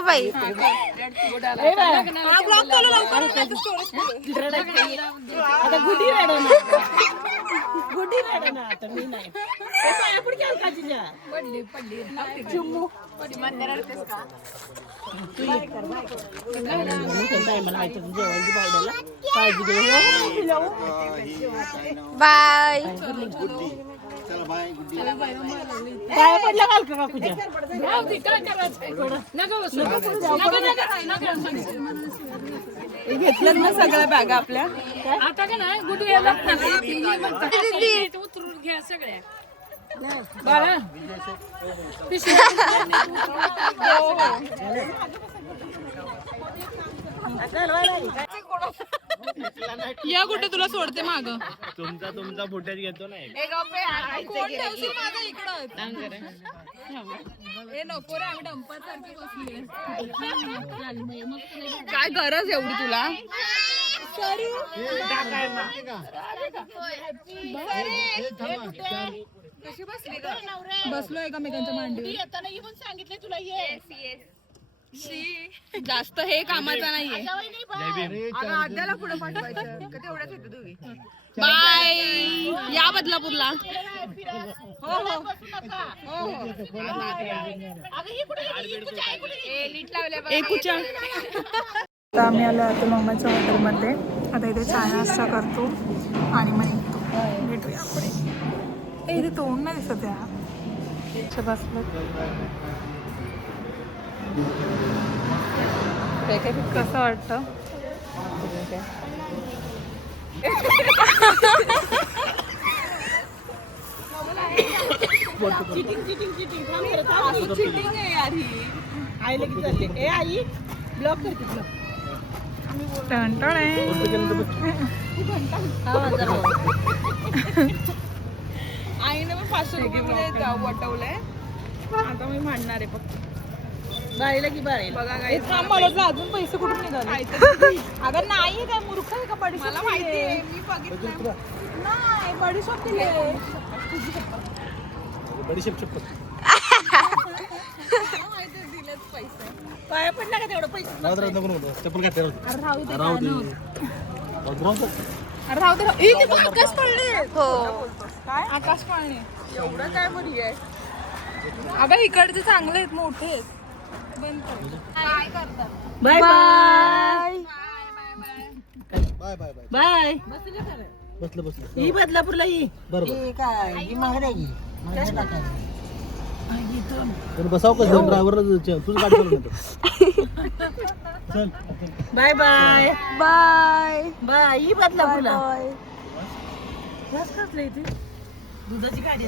बाई आता गुढी राडा ना आता मी नाही बाय पाया पडला काल का तुझ्या घेतलं ना सगळ्या बॅगा आपल्या आता का नाही गुडी उतरून घ्या सगळ्या बाळा या कुठे तुला सोडते माग तुमचा फुटेज घेतो ना नको रे आम्ही डंपर सारखी बसली काय गरज एवढी तुला कशी बसली बसलो एकामेकांच्या मांडीवर सांगितलं तुला जास्त हे कामाचा नाहीये आद्याला पुढे पाठवायचं तेवढ्याच येते तुम्ही बाय या बदलापूरला हो आता आम्ही आलो अतुल मामाच्या हॉटेलमध्ये. आता इथे चहा नाश्ता करतो आणि मग निघतो. भेटूया पुढे. इथे तोंड नाही दिसत या बसलं कसं वाटतं आई ब्लॉक करते आईने पण 500 रुपये वटवलंय आता मी म्हणणार आहे फक्त बाळीला की बाळी बघा काय मला अजून पैसे कुठून निघाले अगं नाही काय मूर्ख आहे का बडी मला माहिती आहे मी बघितलं नाही बडीशॉप दिले पाया पडला का तेवढं पैसे आकाश पडले हो काय आकाश पाळणे एवढं काय बरी आहे अगं इकडचे चांगले आहेत मोठे आहेत बंद कर काय करतात bye bye bye bye bye bye बसलं ही बदलापूरला ही बरोबर काय ही महागाई बसाव कसं ड्रायव्हरला तुझं गाडी चालू चल बाय बाय बाय बाय ही बदलापूरला बाय बस कसलं इथे दुधाची गाडी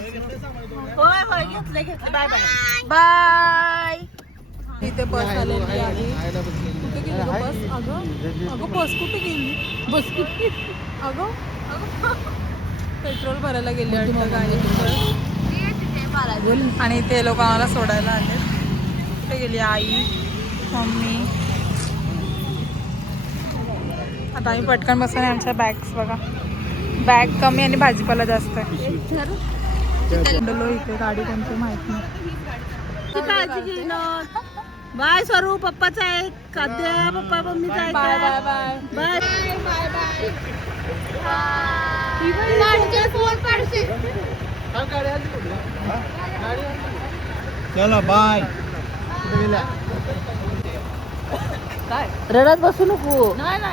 होय होय घेतलं बाय बाय बाय इथे बस आलेली आहे कुठे गेली गं बस अगं बस कुठे गेली बस कुठे अगं पेट्रोल भरायला गेली वाटतं गाडीवर आणि ते लोक आम्हाला सोडायला आले. कुठे गेली आई मम्मी. आता आम्ही पटकन बसून आमच्या बॅग्स बघा बॅग कमी आणि भाजीपाला जास्त आहे. इथे गाडी कोणती माहित नाही. काळजी घे ना बाय स्वरूप पप्पाचा आहे खाद्य पप्पा मम्मीचा आहे बाय बाय बाय चला बाय काय रडत बसू नको नाही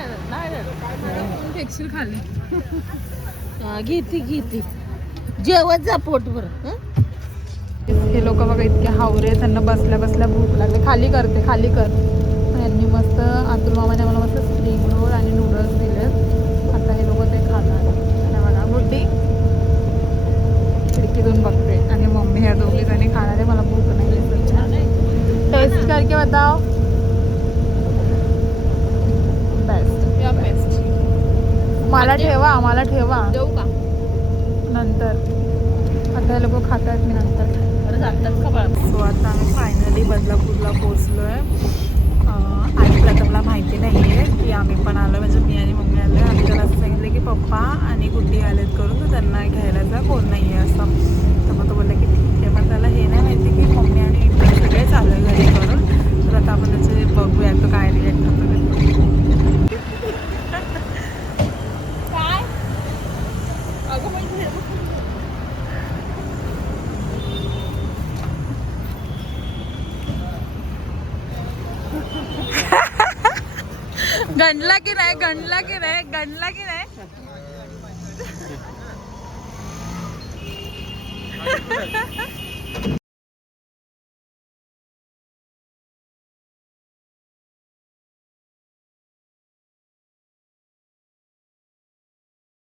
फेकशील खाली घेती जेवत जा पोटभर हे लोक बघा इतके हावरे त्यांना बसल्या बसल्या भूक लागली. खाली कर यांनी मस्त अतुल मामाने आम्हाला मस्त स्प्रिंग रोल आणि नूडल्स दिले. आता हे लोक ते खाणार. बघा बुड्डी खिडकीतून बघते आणि मम्मी ह्या दोघी जणी खाणार आहे. मला भूक नाही टेस्ट करके बताओ बेस्ट. मला ठेवा देऊ का नंतर. आता हे लोक खात आहेत मी नंतर. सो आता आम्ही फायनली बदलापूरला पोचलो आहे. आणि प्रथमला माहिती नाही आहे की आम्ही पण आलो म्हणजे मी आणि मम्मी आलो आहे. आम्ही त्याला असं सांगितलं की पप्पा आणि गुड्डी आलेत करून तर त्यांना घ्यायला जा कोण नाही आहे असं. तर मग तो बोलला की ठीक आहे. मग त्याला हे नाही माहिती की मम्मी आणि सगळेच आलो आहे घरी करून. तर आता आपण त्याचे गणला की नाही गणला की नाही गणला की नाही